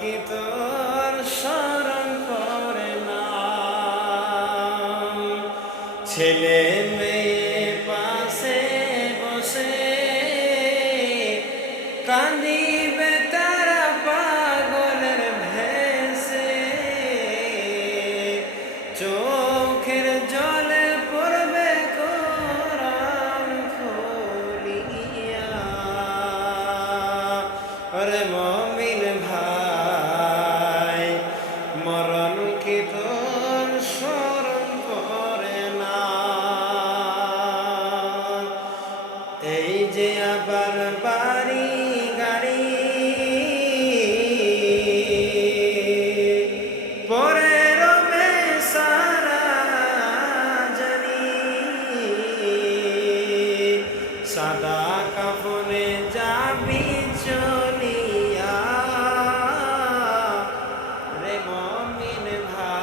কি তোর স্মরণ করে না? ছেলে মেয়ে পাশে বসে কাঁদিবে তারা পাগলের ভেসে। চোখের জলে পড়বে কোরআন খুলিয়া। আরে সাদা কাপড়ে যাবি চলিয়া। রে মমিন ভাই